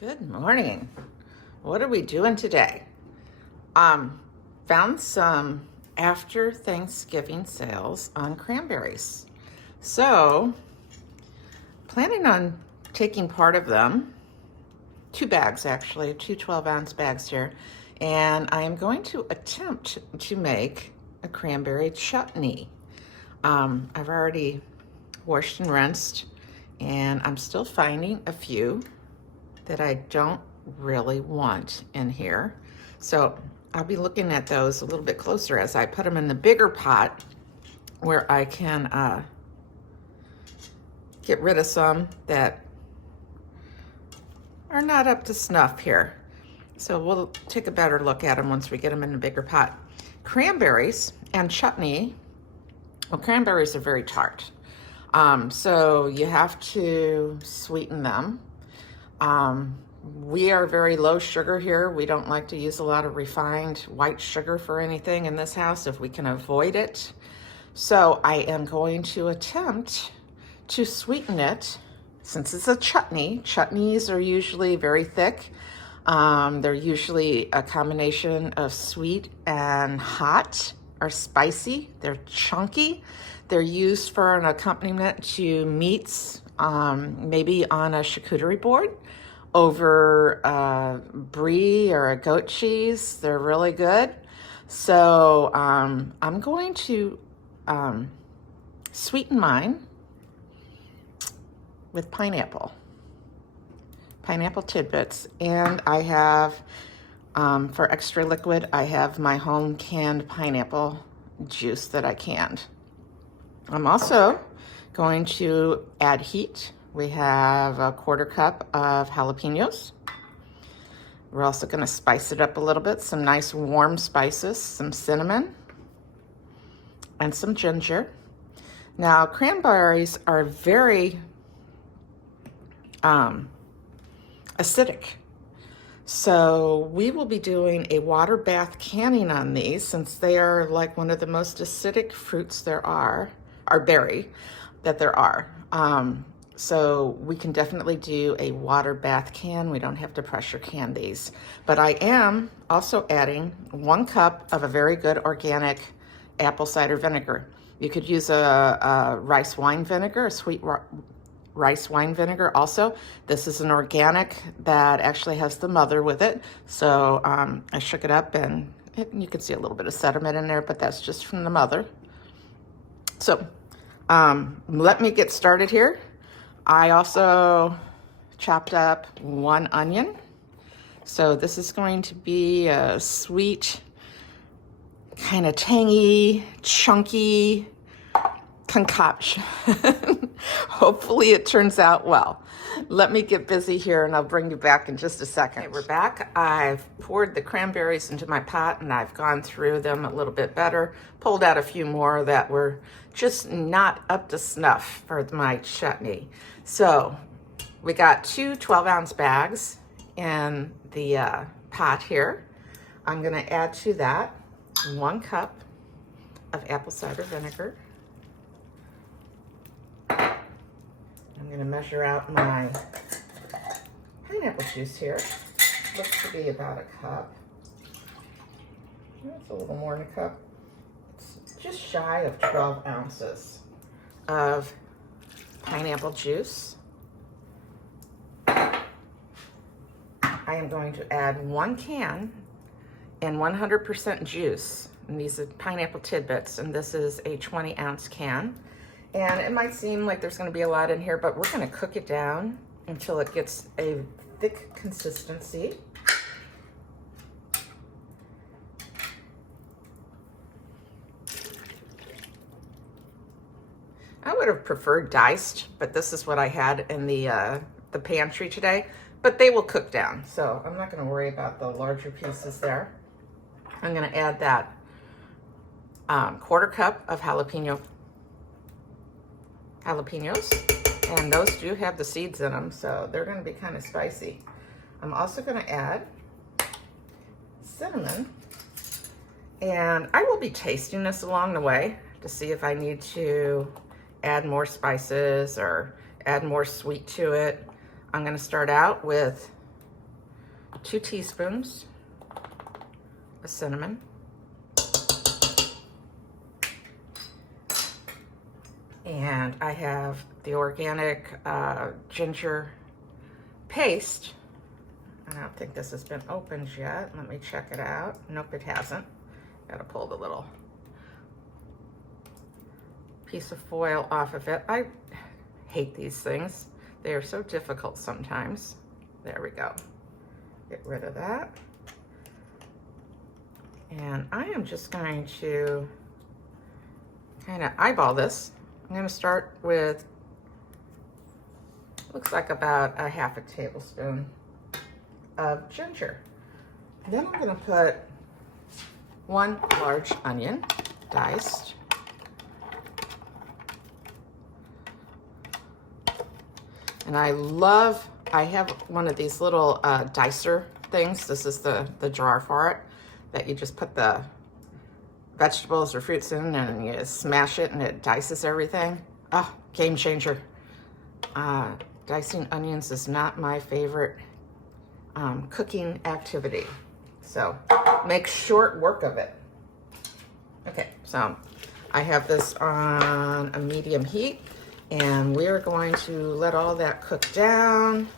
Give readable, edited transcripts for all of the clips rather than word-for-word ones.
Good morning. What are we doing today? Found some after Thanksgiving sales on cranberries. So, planning on taking part of them, 2 bags actually, two 12-ounce bags here, and I am going to attempt to make a cranberry chutney. I've already washed and rinsed, and I'm still finding a few that I don't really want in here. So I'll be looking at those a little bit closer as I put them in the bigger pot where I can get rid of some that are not up to snuff here. So we'll take a better look at them once we get them in the bigger pot. Cranberries and chutney, well, cranberries are very tart. So you have to sweeten them. We are very low sugar here. We don't like to use a lot of refined white sugar for anything in this house if we can avoid it. So I am going to attempt to sweeten it. Since it's a chutney, chutneys are usually very thick. They're usually a combination of sweet and hot or spicy. They're chunky. They're used for an accompaniment to meats, maybe on a charcuterie board over brie or a goat cheese. They're really good. So I'm going to sweeten mine with pineapple tidbits. And I have, for extra liquid, I have my home canned pineapple juice that I canned. I'm also going to add heat. We have a 1/4 cup of jalapenos. We're also going to spice it up a little bit. Some nice warm spices, some cinnamon, and some ginger. Now, cranberries are very acidic. So we will be doing a water bath canning on these since they are like one of the most acidic fruits there are, or berry that there are. So we can definitely do a water bath can. We don't have to pressure can these. But I am also adding 1 cup of a very good organic apple cider vinegar. You could use a rice wine vinegar, a sweet rice wine vinegar also. This is an organic that actually has the mother with it. So I shook it up and you can see a little bit of sediment in there, but that's just from the mother. So let me get started here. I also chopped up 1 onion. So this is going to be a sweet, kind of tangy, chunky concoction. Hopefully it turns out well. Let me get busy here and I'll bring you back in just a second. Okay, we're back. I've poured the cranberries into my pot and I've gone through them a little bit better, pulled out a few more that were just not up to snuff for my chutney. So we got 2 12-ounce bags in the pot here. I'm going to add to that 1 cup of apple cider vinegar. I'm going to measure out my pineapple juice here. Looks to be about 1 cup. That's a little more than 1 cup. It's just shy of 12 ounces of pineapple juice. I am going to add 1 can and 100% juice. And these are pineapple tidbits, and this is a 20-ounce can. And it might seem like there's going to be a lot in here, but we're going to cook it down until it gets a thick consistency. I would have preferred diced, but this is what I had in the pantry today. But they will cook down, so I'm not going to worry about the larger pieces there. I'm going to add that 1/4 cup of jalapenos, and those do have the seeds in them, so they're going to be kind of spicy. I'm also going to add cinnamon, and I will be tasting this along the way to see if I need to add more spices or add more sweet to it. I'm going to start out with 2 teaspoons of cinnamon, and I have the organic ginger paste. I don't think this has been opened yet. Let me check it out. Nope, it hasn't. Gotta pull the little piece of foil off of it. I hate these things. They are so difficult sometimes. There we go. Get rid of that. And I am just going to kind of eyeball this. I'm going to start with, looks like about a half a tablespoon of ginger. Then I'm going to put 1 large onion, diced. And I have one of these little dicer things. This is the jar for it, that you just put the vegetables or fruits in and you smash it and it dices everything. Oh, game changer. Dicing onions is not my favorite cooking activity. So make short work of it. Okay, so I have this on a medium heat, and we're going to let all that cook down,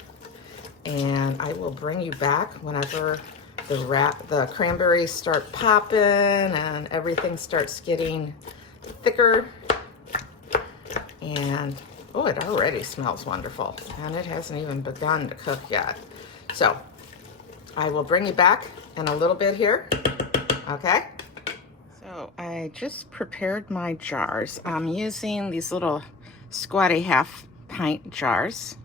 and I will bring you back whenever the cranberries start popping and everything starts getting thicker. And oh, it already smells wonderful, and it hasn't even begun to cook yet. So I will bring you back in a little bit here. Okay. So I just prepared my jars. I'm using these little squatty half pint jars.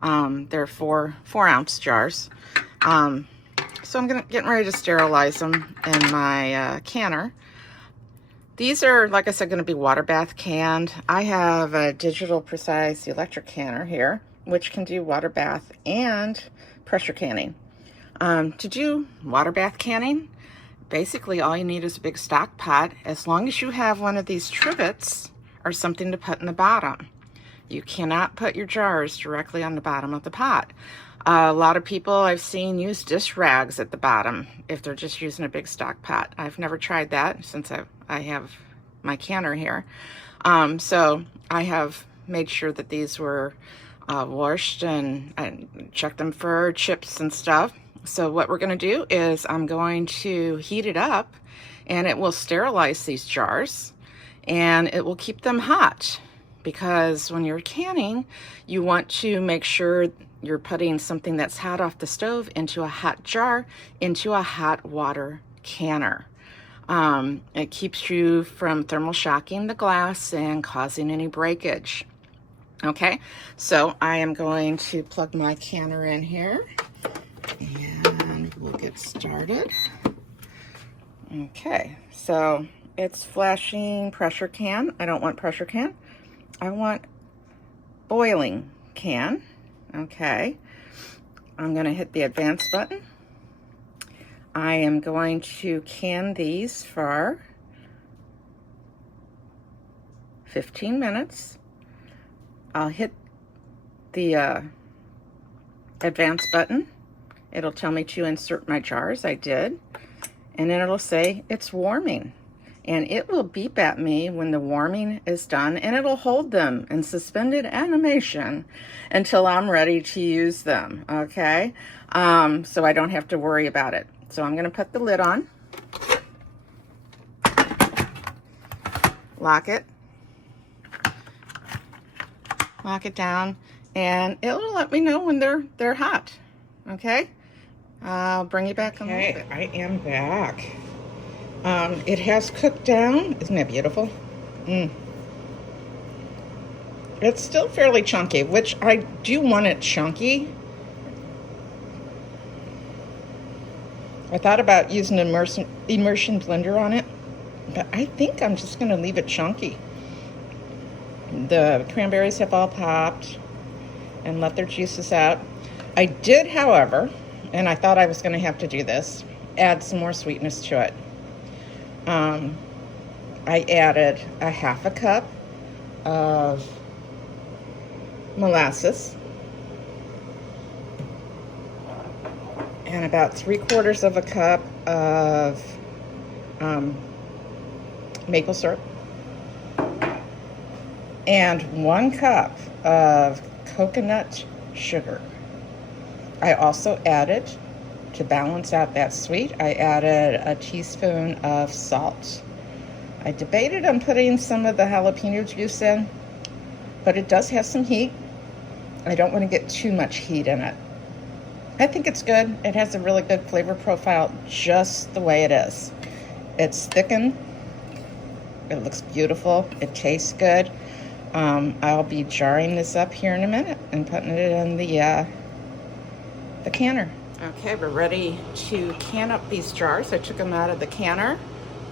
They're 4-ounce jars. So I'm getting ready to sterilize them in my canner. These are, like I said, going to be water bath canned. I have a Digital Precise electric canner here, which can do water bath and pressure canning. To do water bath canning, basically all you need is a big stock pot, as long as you have one of these trivets or something to put in the bottom. You cannot put your jars directly on the bottom of the pot. A lot of people I've seen use dish rags at the bottom if they're just using a big stock pot. I've never tried that since I have my canner here. So I have made sure that these were washed and checked them for chips and stuff. So what we're going to do is I'm going to heat it up, and it will sterilize these jars, and it will keep them hot, because when you're canning, you want to make sure you're putting something that's hot off the stove into a hot jar, into a hot water canner. It keeps you from thermal shocking the glass and causing any breakage. Okay, so I am going to plug my canner in here, and we'll get started. Okay, so it's flashing pressure can. I don't want pressure can. I want boiling can. Okay, I'm going to hit the advanced button. I am going to can these for 15 minutes. I'll hit the advanced button. It'll tell me to insert my jars. I did. And then it'll say it's warming. And it will beep at me when the warming is done, and it'll hold them in suspended animation until I'm ready to use them, okay? So I don't have to worry about it. So I'm gonna put the lid on, lock it down, and it'll let me know when they're hot, okay? I'll bring you back in a little bit. I am back. It has cooked down. Isn't that beautiful? It's still fairly chunky, which I do want it chunky. I thought about using an immersion blender on it, but I think I'm just going to leave it chunky. The cranberries have all popped and let their juices out. I did, however, and I thought I was going to have to do this, add some more sweetness to it. I added a half a cup of molasses, and about 3/4 of a cup of maple syrup, and 1 cup of coconut sugar. I also added, to balance out that sweet, I added a teaspoon of salt. I debated on putting some of the jalapeno juice in, but it does have some heat. I don't want to get too much heat in it. I think it's good. It has a really good flavor profile just the way it is. It's thickened. It looks beautiful. It tastes good. I'll be jarring this up here in a minute and putting it in the canner. Okay, we're ready to can up these jars. I took them out of the canner.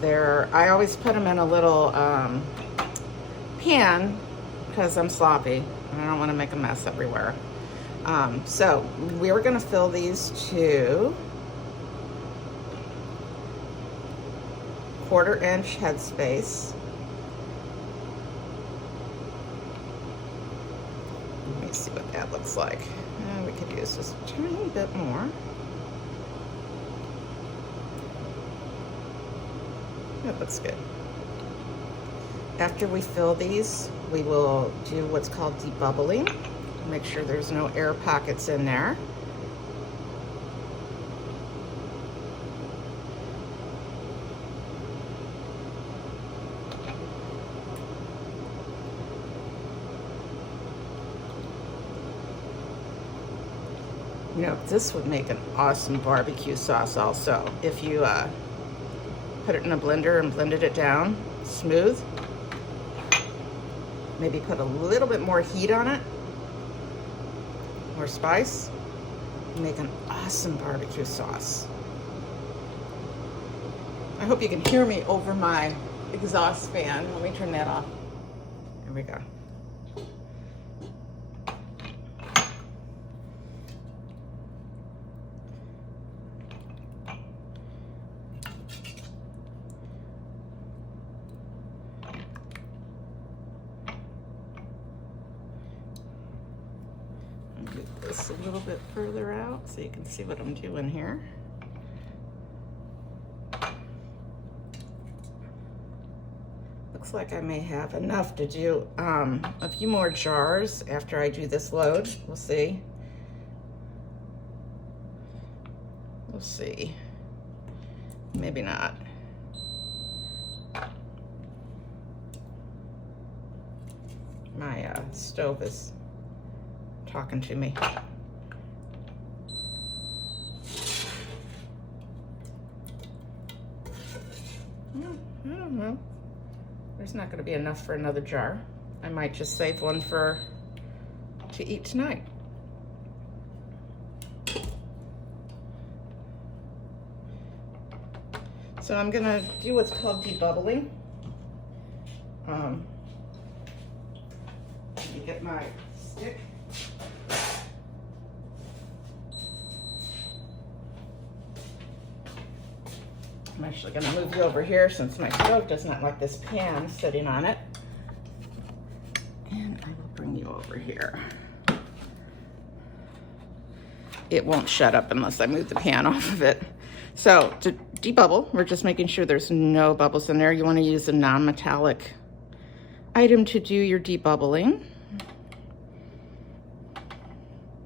I always put them in a little pan because I'm sloppy and I don't want to make a mess everywhere. So we're going to fill these to 1/4 inch headspace. Let me see what that looks like. We could use just a tiny bit more. That looks good. After we fill these, we will do what's called debubbling. Make sure there's no air pockets in there. You know, this would make an awesome barbecue sauce also. If you put it in a blender and blended it down smooth, maybe put a little bit more heat on it, more spice, make an awesome barbecue sauce. I hope you can hear me over my exhaust fan. Let me turn that off. There we go. Move this a little bit further out so you can see what I'm doing here. Looks like I may have enough to do a few more jars after I do this load. We'll see. We'll see. Maybe not. My stove is talking to me. I don't know. There's not going to be enough for another jar. I might just save one to eat tonight. So I'm going to do what's called debubbling. Let me get my stick. I'm actually going to move you over here since my stove does not like this pan sitting on it. And I will bring you over here. It won't shut up unless I move the pan off of it. So to debubble, we're just making sure there's no bubbles in there. You want to use a non-metallic item to do your debubbling.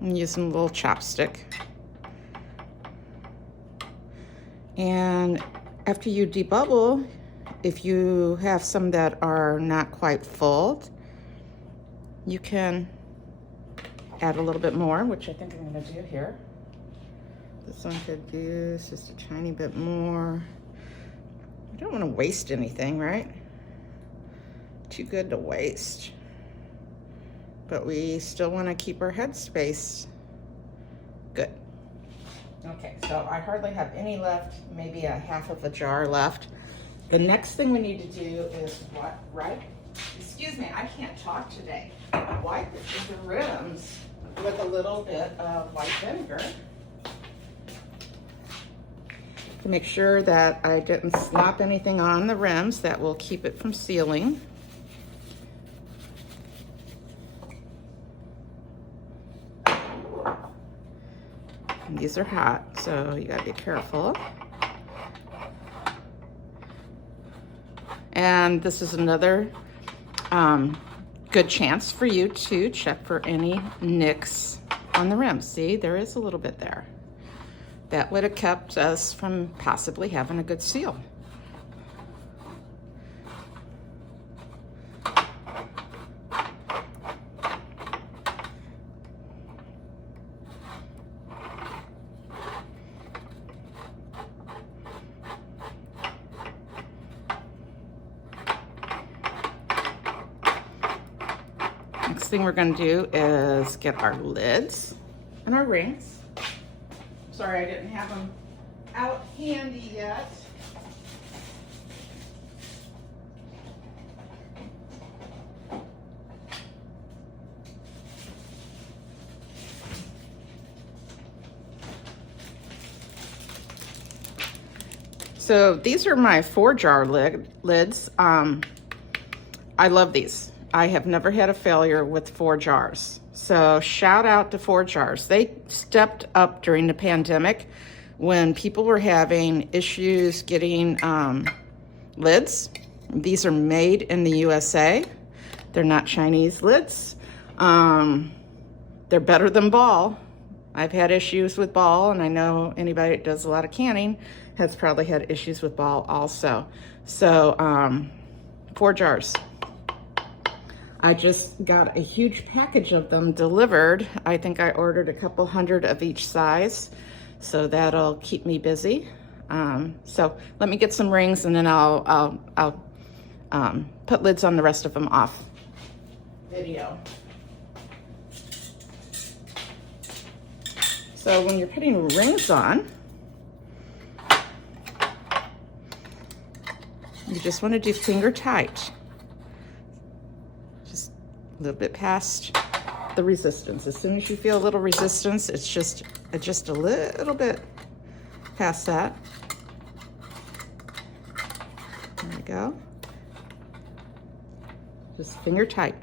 And use a little chopstick. And after you debubble, if you have some that are not quite full, you can add a little bit more, which I think I'm going to do here. This one could use just a tiny bit more. I don't want to waste anything, right? Too good to waste. But we still want to keep our headspace good. Okay, so I hardly have any left, maybe a half of a jar left. The next thing we need to do is what, right? Excuse me, I can't talk today. Wipe the rims with a little bit of white vinegar to make sure that I didn't slop anything on the rims that will keep it from sealing. These are hot, so you gotta be careful. And this is another good chance for you to check for any nicks on the rim. See, there is a little bit there. That would have kept us from possibly having a good seal. Next thing we're going to do is get our lids and our rings. Sorry, I didn't have them out handy yet. So these are my 4-jar lids. I love these. I have never had a failure with 4 jars. So shout out to 4 jars. They stepped up during the pandemic when people were having issues getting lids. These are made in the USA. They're not Chinese lids. They're better than Ball. I've had issues with Ball, and I know anybody that does a lot of canning has probably had issues with Ball also. So 4 jars. I just got a huge package of them delivered. I think I ordered a couple hundred of each size, so that'll keep me busy. So let me get some rings, and then I'll put lids on the rest of them off video. So when you're putting rings on, you just want to do finger tight. A little bit past the resistance. As soon as you feel a little resistance, it's just a little bit past that. There we go. Just finger tight.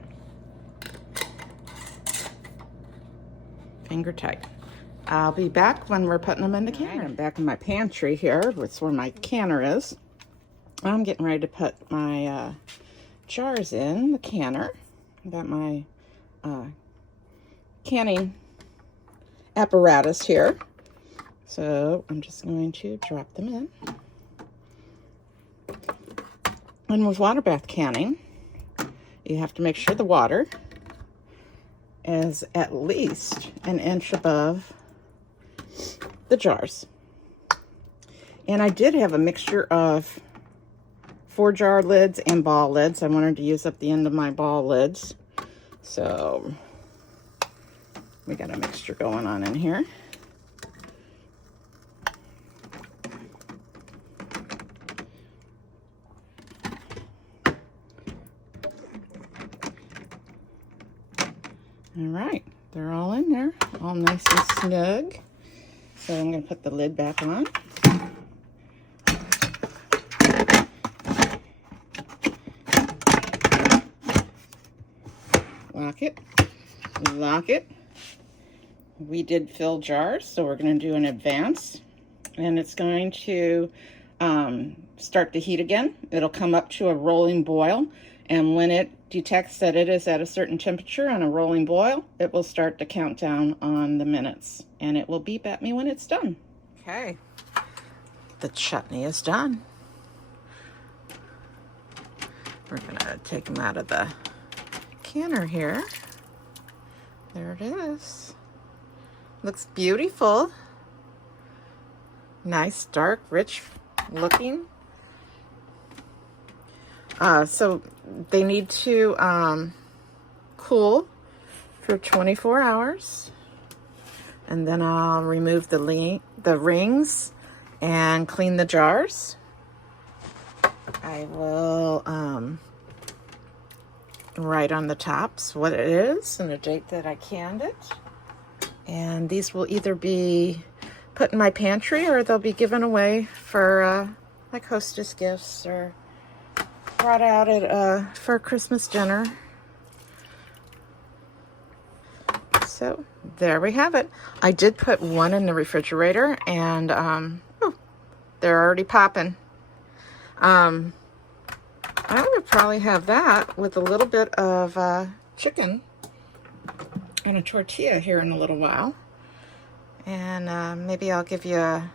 Finger tight. I'll be back when we're putting them in the canner. I'm back in my pantry here. That's where my canner is. I'm getting ready to put my jars in the canner. I got my canning apparatus here. So I'm just going to drop them in. And with water bath canning, you have to make sure the water is at least an inch above the jars. And I did have a mixture of 4-jar lids and Ball lids. I wanted to use up the end of my Ball lids. So we got a mixture going on in here. All right, they're all in there, all nice and snug. So I'm going to put the lid back on. Lock it, lock it. We did fill jars, so we're going to do an advance, and it's going to start to heat again. It'll come up to a rolling boil, and when it detects that it is at a certain temperature on a rolling boil, it will start to count down on the minutes, and it will beep at me when it's done. Okay, the chutney is done. We're going to take them out of the canner here. There it is. Looks beautiful. Nice, dark, rich looking. So they need to cool for 24 hours. And then I'll remove the rings and clean the jars. I will write on the tops what it is and the date that I canned it. And these will either be put in my pantry or they'll be given away for like hostess gifts or brought out at for Christmas dinner. So there we have it. I did put one in the refrigerator, and oh, they're already popping. I would probably have that with a little bit of chicken and a tortilla here in a little while. And maybe I'll give you a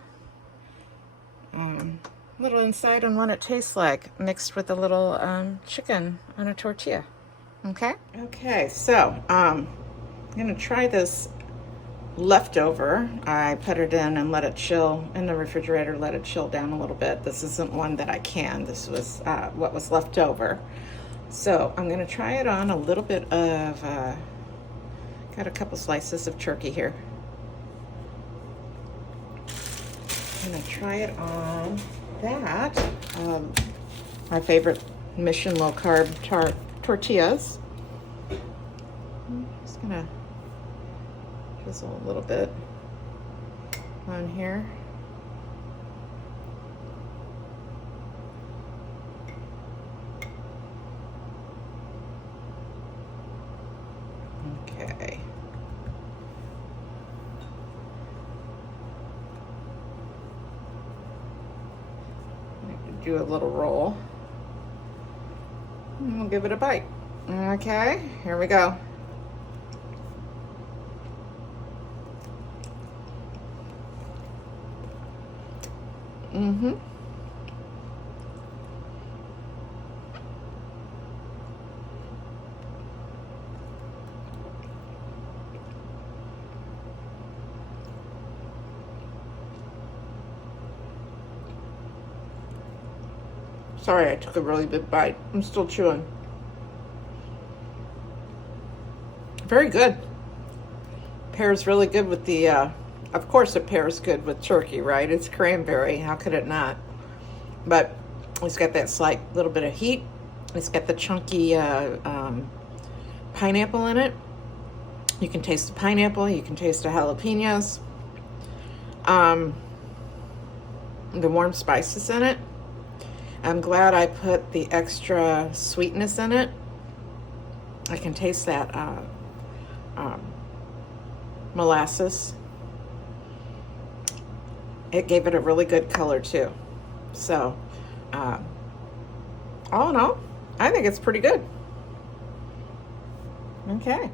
little insight on what it tastes like mixed with a little chicken on a tortilla. Okay? Okay, so I'm gonna try this leftover. I put it in and let it chill in the refrigerator, let it chill down a little bit. This isn't one that I canned. This was what was left over. So I'm gonna try it on a little bit of, got a couple slices of turkey here. I'm gonna try it on that. My favorite Mission low carb tortillas. I'm just gonna drizzle a little bit on here. Okay. Do a little roll. And we'll give it a bite. Okay, here we go. Sorry, I took a really big bite. I'm still chewing. Very good. Pairs really good with the, of course it pairs good with turkey, right? It's cranberry, how could it not? But it's got that slight little bit of heat. It's got the chunky pineapple in it. You can taste the pineapple, you can taste the jalapenos. The warm spices in it. I'm glad I put the extra sweetness in it. I can taste that molasses. It gave it a really good color too. So, all in all, I think it's pretty good. Okay.